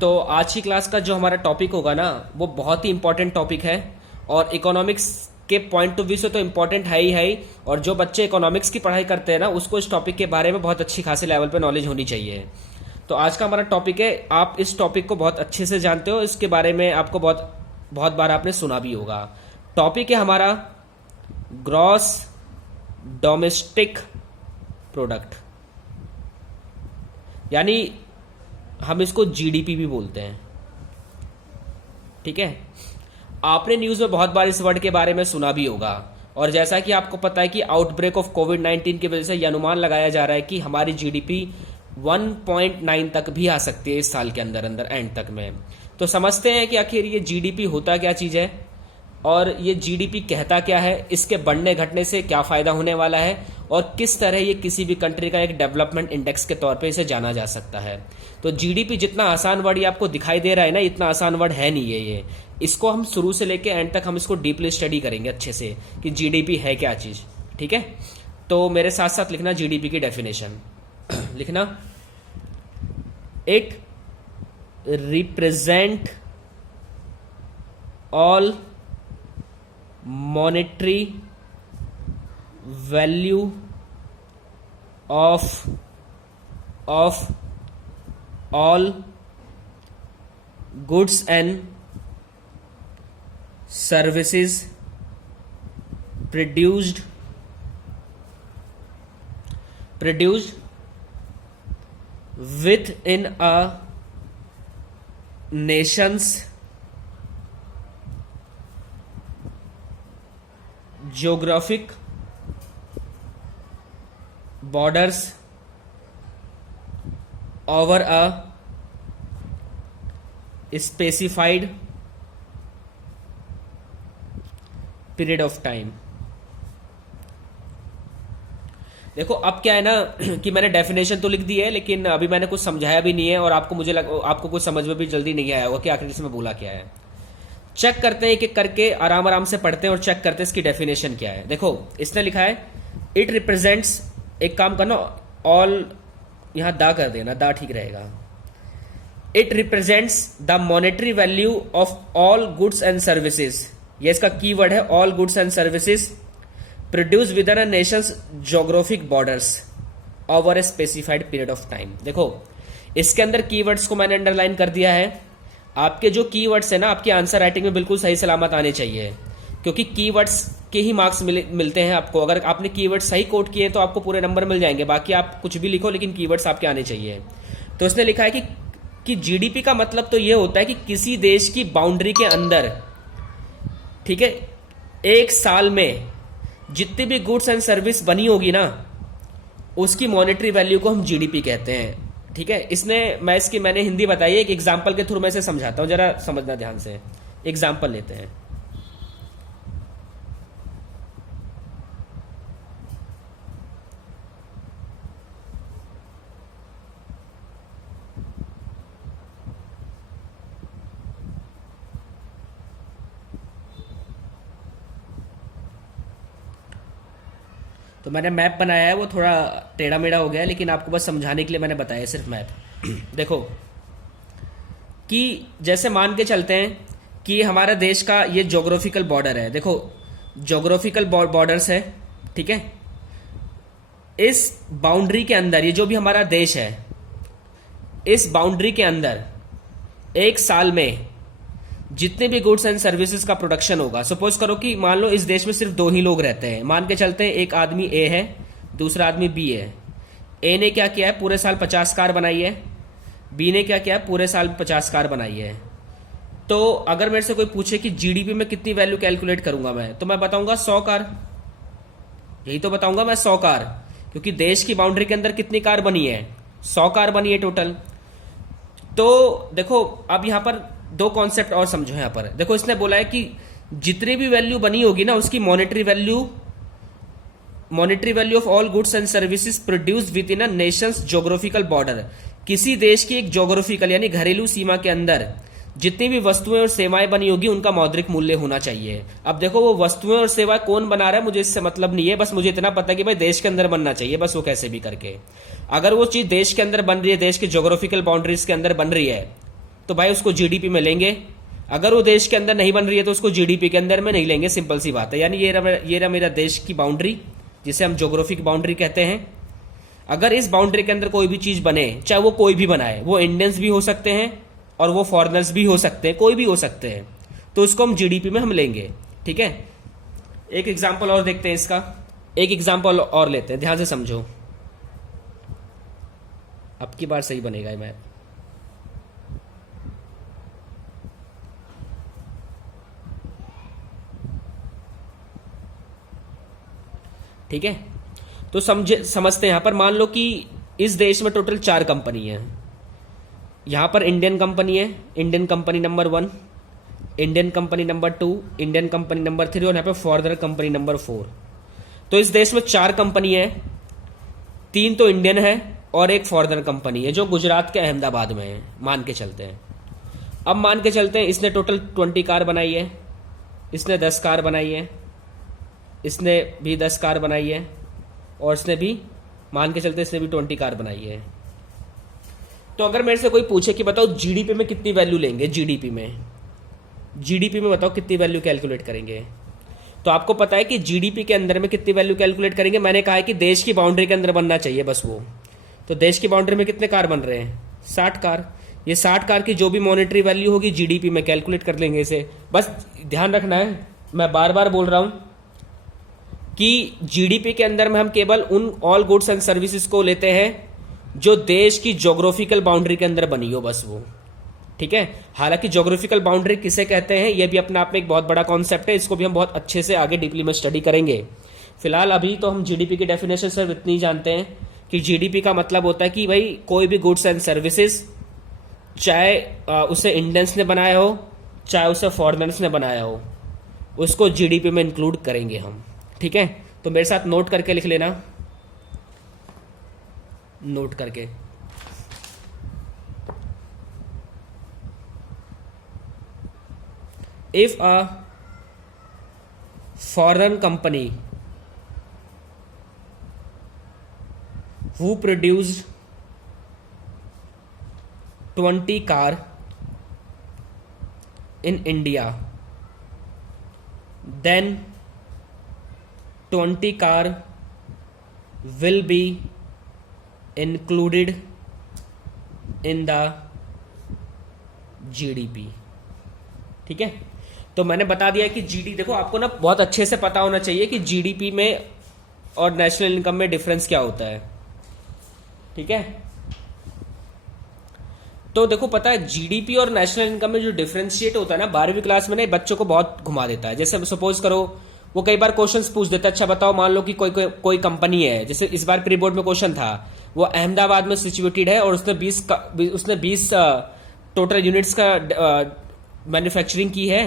तो आज की क्लास का जो हमारा टॉपिक होगा ना, वो बहुत ही इंपॉर्टेंट टॉपिक है। और इकोनॉमिक्स के पॉइंट ऑफ व्यू से तो इम्पोर्टेंट है ही है ही। और जो बच्चे इकोनॉमिक्स की पढ़ाई करते हैं ना, उसको इस टॉपिक के बारे में बहुत अच्छी खासी लेवल पे नॉलेज होनी चाहिए। तो आज का हमारा टॉपिक है, आप इस टॉपिक को बहुत अच्छे से जानते हो, इसके बारे में आपको बहुत बहुत बार आपने सुना भी होगा। टॉपिक है हमारा ग्रॉस डोमेस्टिक प्रोडक्ट, यानी हम इसको जीडीपी भी बोलते हैं। ठीक है, आपने न्यूज में बहुत बार इस वर्ड के बारे में सुना भी होगा। और जैसा कि आपको पता है कि आउटब्रेक ऑफ कोविड-19 की वजह से यह अनुमान लगाया जा रहा है कि हमारी जीडीपी 1.9 तक भी आ सकती है इस साल के अंदर अंदर एंड तक में। तो समझते हैं कि आखिर ये जीडीपी होता क्या चीज है और ये जीडीपी कहता क्या है, इसके बढ़ने घटने से क्या फायदा होने वाला है और किस तरह ये किसी भी कंट्री का एक डेवलपमेंट इंडेक्स के तौर पे इसे जाना जा सकता है। तो जीडीपी जितना आसान वर्ड ये आपको दिखाई दे रहा है ना, इतना आसान वर्ड है नहीं है ये। इसको हम शुरू से लेके एंड तक हम इसको डीपली स्टडी करेंगे अच्छे से कि जीडीपी है क्या चीज। ठीक है, तो मेरे साथ साथ लिखना जीडीपी की डेफिनेशन। लिखना, it represent all monetary value of all goods and services produced within a nation's geographic borders over a specified period of time। देखो अब क्या है ना कि मैंने डेफिनेशन तो लिख दी है, लेकिन अभी मैंने कुछ समझाया भी नहीं है और आपको कुछ समझ में भी जल्दी नहीं आया होगा कि आखिर इसमें बोला क्या है। चेक करते हैं एक एक करके, आराम आराम से पढ़ते हैं और चेक करते हैं इसकी डेफिनेशन क्या है। देखो इसने लिखा है इट रिप्रेजेंट्स, एक काम करना ऑल, यहां दा कर देना, दा ठीक रहेगा। It represents the monetary value of all goods and services, ये इसका कीवर्ड है, all goods and services produce with in a Nations geographic borders over a specified period of time. देखो इसके अंदर कीवर्ड्स को मैंने अंडरलाइन कर दिया है। आपके जो कीवर्ड्स है ना, आपकी आंसर राइटिंग में बिल्कुल सही सलामत आने चाहिए, क्योंकि कीवर्ड्स के ही मार्क्स मिलते हैं आपको। अगर आपने कीवर्ड सही कोट किए तो आपको पूरे नंबर मिल जाएंगे, बाकी आप कुछ भी लिखो लेकिन कीवर्ड्स आपके आने चाहिए। तो इसने लिखा है कि जीडीपी का मतलब तो ये होता है कि किसी देश की बाउंड्री के अंदर, ठीक है, एक साल में जितनी भी गुड्स एंड सर्विस बनी होगी ना, उसकी मॉनेटरी वैल्यू को हम जीडीपी कहते हैं। ठीक है, मैंने हिंदी बताई है, एक एग्जाम्पल के थ्रू मैं इसे समझाता हूं, जरा समझना ध्यान से। एग्जाम्पल लेते हैं। तो मैंने मैप बनाया है, वो थोड़ा टेढ़ा मेढ़ा हो गया है, लेकिन आपको बस समझाने के लिए मैंने बताया सिर्फ मैप। देखो कि जैसे मान के चलते हैं कि हमारा देश का ये ज्योग्राफिकल बॉर्डर है। देखो ज्योग्राफिकल बॉर्डर्स है, ठीक है। इस बाउंड्री के अंदर ये जो भी हमारा देश है, इस बाउंड्री के अंदर एक साल में जितने भी गुड्स एंड सर्विसेज का प्रोडक्शन होगा, सपोज करो कि मान लो इस देश में सिर्फ 2 ही लोग रहते हैं, मान के चलते हैं एक आदमी ए है, दूसरा आदमी बी है। ए ने क्या किया है, पूरे साल 50 कार बनाई है, बी ने क्या किया है, पूरे साल 50 कार बनाई है। तो अगर मेरे से कोई पूछे कि जीडीपी में कितनी वैल्यू कैलकुलेट करूंगा मैं, तो मैं बताऊंगा 100 कार, यही तो बताऊंगा मैं, 100 कार, क्योंकि देश की बाउंड्री के अंदर कितनी कार बनी है, 100 कार बनी है टोटल। तो देखो अब यहां पर 2 कॉन्सेप्ट और समझो। यहां पर देखो इसने बोला है कि जितनी भी वैल्यू बनी होगी ना, उसकी monetary value of all goods and services produced with in a Nations geographical border, किसी देश की एक ज्योग्राफिकल यानी घरेलू सीमा के अंदर जितनी भी वस्तुएं और सेवाएं बनी होगी उनका मौद्रिक मूल्य होना चाहिए। अब देखो वो वस्तुएं और सेवाएं कौन बना रहा है मुझे इससे मतलब नहीं है, बस मुझे इतना पता है कि भाई देश के अंदर बनना चाहिए, बस वो कैसे भी करके। अगर वो चीज देश के अंदर बन रही है, देश की ज्योग्राफिकल बाउंड्रीज के अंदर बन रही है, तो भाई उसको जीडीपी में लेंगे। अगर वो देश के अंदर नहीं बन रही है तो उसको जीडीपी के अंदर में नहीं लेंगे, सिंपल सी बात है। यानी ये रहा मेरा देश की बाउंड्री, जिसे हम ज्योग्राफिक बाउंड्री कहते हैं। अगर इस बाउंड्री के अंदर कोई भी चीज बने, चाहे वो कोई भी बनाए, वो इंडियंस भी हो सकते हैं और वो फॉरेनर्स भी हो सकते हैं, कोई भी हो सकते हैं, तो उसको हम जीडीपी में हम लेंगे। ठीक है, एक एग्जांपल और देखते हैं इसका, एक एग्जांपल और लेते हैं, ध्यान से समझो, अब की बार सही बनेगा ये मैप। ठीक है, तो समझते हैं। यहां पर मान लो कि इस देश में टोटल 4 कंपनी है। यहां पर इंडियन कंपनी है, Indian company number 1, Indian company number 2, Indian company number 3 और यहां पे फॉरेनर कंपनी नंबर 4। तो इस देश में 4 कंपनी है, 3 तो इंडियन है और एक फॉरेनर कंपनी है जो गुजरात के अहमदाबाद में है, मान के चलते हैं। अब मान के चलते हैं इसने टोटल 20 कार बनाई है, इसने 10 कार बनाई है, इसने भी 10 कार बनाई है, और इसने भी मान के चलते इसने भी 20 कार बनाई है। तो अगर मेरे से कोई पूछे कि बताओ जीडीपी में कितनी वैल्यू लेंगे, जीडीपी में बताओ कितनी वैल्यू कैलकुलेट करेंगे, तो आपको पता है कि जीडीपी के अंदर में कितनी वैल्यू कैलकुलेट करेंगे। मैंने कहा है कि देश की बाउंड्री के अंदर बनना चाहिए बस वो। तो देश की बाउंड्री में कितने कार बन रहे हैं, 60 कार। ये 60 कार की जो भी मॉनेटरी वैल्यू होगी जीडीपी में कैलकुलेट कर लेंगे इसे। बस ध्यान रखना है, मैं बार बार बोल रहा हूं कि जीडीपी के अंदर में हम केवल उन ऑल गुड्स एंड सर्विसेज को लेते हैं जो देश की ज्योग्राफिकल बाउंड्री के अंदर बनी हो, बस वो। ठीक है, हालांकि ज्योग्राफिकल बाउंड्री किसे कहते हैं यह भी अपने आप में एक बहुत बड़ा कॉन्सेप्ट है, इसको भी हम बहुत अच्छे से आगे डीपली में स्टडी करेंगे। फिलहाल अभी तो हम जीडीपी की डेफिनेशन सिर्फ इतनी जानते हैं कि जीडीपी का मतलब होता है कि भाई कोई भी गुड्स एंड सर्विसेज, चाहे उसे इंडियंस ने बनाया हो चाहे उसे फॉरेनर्स ने बनाया हो, उसको जीडीपी में इंक्लूड करेंगे हम। ठीक है, तो मेरे साथ नोट करके लिख लेना, नोट करके। If a foreign company who produced 20 car in India, then 20 car will be included in the GDP। ठीक है, तो मैंने बता दिया कि जीडी, देखो आपको ना बहुत अच्छे से पता होना चाहिए कि जीडीपी में और नेशनल इनकम में डिफरेंस क्या होता है। ठीक है, तो देखो पता है जीडीपी और नेशनल इनकम में जो डिफरेंशिएट होता है ना, 12वीं क्लास में ना बच्चों को बहुत घुमा देता है। जैसे सपोज करो वो कई बार क्वेश्चंस पूछ देता है, अच्छा बताओ मान लो कि कोई कंपनी है, जैसे इस बार प्री बोर्ड में क्वेश्चन था, वो अहमदाबाद में सिचुएटेड है और उसने 20 टोटल यूनिट्स का मैन्युफैक्चरिंग की है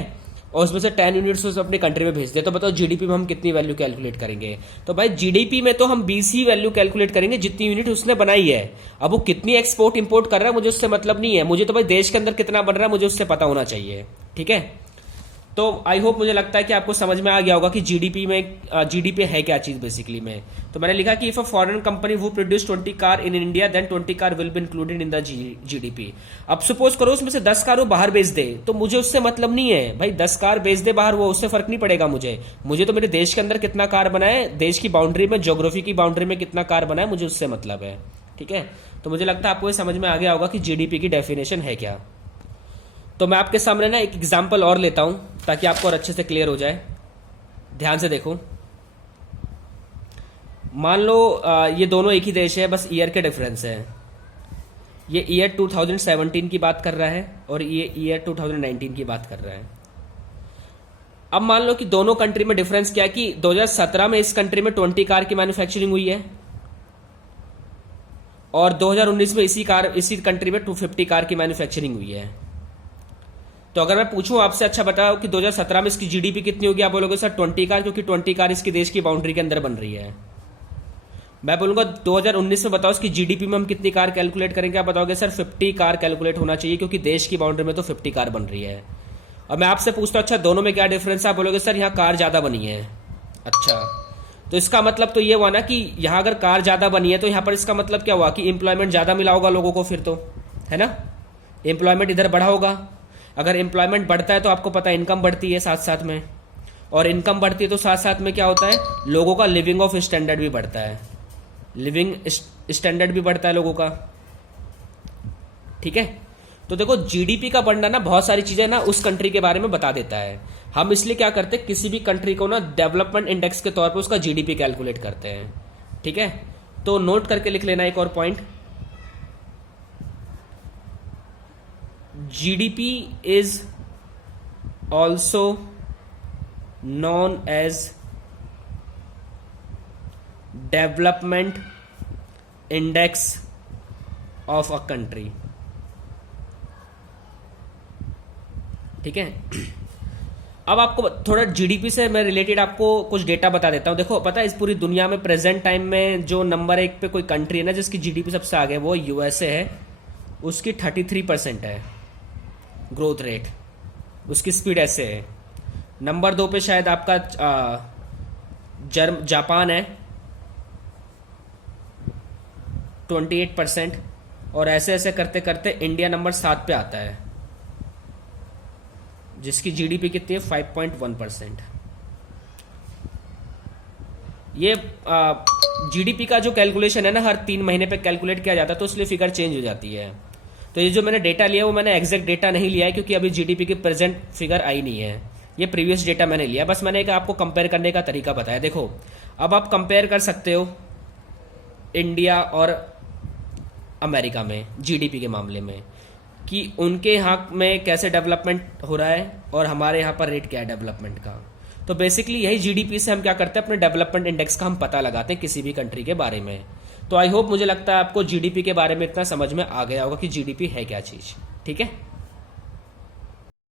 और उसमें से 10 यूनिट्स उसे अपनी कंट्री में भेज दे, तो बताओ जीडीपी में हम कितनी वैल्यू कैलकुलेट करेंगे। तो भाई जीडीपी में तो हम 20 ही वैल्यू कैलकुलेट करेंगे जितनी यूनिट उसने बनाई है। अब वो कितनी एक्सपोर्ट इंपोर्ट कर रहा है मुझे उससे मतलब नहीं है, मुझे तो भाई देश के अंदर कितना बन रहा है मुझे उससे पता होना चाहिए। ठीक है, तो आई होप, मुझे लगता है कि आपको समझ में आ गया होगा कि जीडीपी है क्या चीज बेसिकली में। तो मैंने लिखा कि इफ अ फॉरेन कंपनी वो produce 20 car in India then 20 car will be included in the GDP. अब सपोज करो उसमें से 10 कार वो बाहर बेच दे, तो मुझे उससे मतलब नहीं है भाई, 10 कार बेच दे बाहर, वो उससे फर्क नहीं पड़ेगा मुझे तो मेरे देश के अंदर कितना कार बना है, देश की बाउंड्री में, ज्योग्राफी की बाउंड्री में कितना कार बना है, मुझे उससे मतलब है। ठीक है, तो मुझे लगता है आपको ये समझ में आ गया होगा कि जीडीपी की डेफिनेशन है क्या। तो मैं आपके सामने ना एक एग्जांपल और लेता हूं ताकि आपको और अच्छे से क्लियर हो जाए। ध्यान से देखो, मान लो ये दोनों एक ही देश है, बस ईयर के डिफरेंस है। ये ईयर 2017 की बात कर रहा है और ये ईयर 2019 की बात कर रहा है। अब मान लो कि दोनों कंट्री में डिफरेंस क्या है कि 2017 में इस कंट्री में 20 कार की मैन्युफैक्चरिंग हुई है और 2019 में इसी कंट्री में 250 कार की मैन्युफैक्चरिंग हुई है। तो अगर मैं पूछूं आपसे, अच्छा बताओ कि 2017 में इसकी जीडीपी कितनी होगी, आप बोलोगे सर 20 कार, क्योंकि 20 कार इसकी देश की बाउंड्री के अंदर बन रही है। मैं बोलूंगा 2019 में बताओ इसकी जीडीपी में हम कितनी कार कैलकुलेट करेंगे, आप बताओगे सर 50 कार कैलकुलेट होना चाहिए क्योंकि देश की बाउंड्री में तो 50 कार बन रही है। और मैं आपसे पूछता हूं अच्छा दोनों में क्या डिफरेंस है, आप बोलोगे सर यहाँ कार ज्यादा बनी है। अच्छा, तो इसका मतलब तो ये हुआ ना कि यहाँ अगर कार ज्यादा बनी है तो यहाँ पर इसका मतलब क्या हुआ कि एम्प्लॉयमेंट ज्यादा मिला होगा लोगों को, फिर तो है ना, एम्प्लॉयमेंट इधर बढ़ा होगा। अगर एम्प्लॉयमेंट बढ़ता है तो आपको पता है इनकम बढ़ती है साथ साथ में, और इनकम बढ़ती है तो साथ साथ में क्या होता है, लोगों का लिविंग ऑफ स्टैंडर्ड भी बढ़ता है, लिविंग स्टैंडर्ड भी बढ़ता है लोगों का। ठीक है, तो देखो जीडीपी का बढ़ना ना बहुत सारी चीजें ना उस कंट्री के बारे में बता देता है। हम इसलिए क्या करते हैं, किसी भी कंट्री को ना डेवलपमेंट इंडेक्स के तौर पे उसका जीडीपी कैलकुलेट करते हैं। ठीक है, तो नोट करके लिख लेना एक और point, GDP is also known as development index of a country. ठीक है, अब आपको थोड़ा जीडीपी से मैं रिलेटेड आपको कुछ डेटा बता देता हूं। देखो पता है इस पूरी दुनिया में प्रेजेंट टाइम में जो नंबर 1 पे कोई कंट्री है ना जिसकी जीडीपी सबसे आगे है वो यूएसए है, उसकी 33% है ग्रोथ रेट, उसकी स्पीड ऐसे है। नंबर 2 पे शायद आपका जापान है 28%, और ऐसे ऐसे करते करते इंडिया नंबर 7 पे आता है जिसकी जीडीपी कितनी है 5.1%। ये जीडीपी का जो कैलकुलेशन है ना हर 3 महीने पे कैलकुलेट किया जाता है, तो इसलिए फिगर चेंज हो जाती है। तो ये जो मैंने डेटा लिया वो मैंने एग्जैक्ट डेटा नहीं लिया है क्योंकि अभी जीडीपी की प्रेजेंट फिगर आई नहीं है, ये प्रीवियस डेटा मैंने लिया, बस मैंने एक आपको कंपेयर करने का तरीका बताया। देखो अब आप कंपेयर कर सकते हो इंडिया और अमेरिका में जीडीपी के मामले में कि उनके यहाँ में कैसे डेवलपमेंट हो रहा है और हमारे यहाँ पर रेट क्या है डेवलपमेंट का। तो बेसिकली यही जीडीपी से हम क्या करते हैं, अपने डेवलपमेंट इंडेक्स का हम पता लगाते हैं किसी भी कंट्री के बारे में। तो आई होप, मुझे लगता है आपको जीडीपी के बारे में इतना समझ में आ गया होगा कि जीडीपी है क्या चीज़। ठीक है।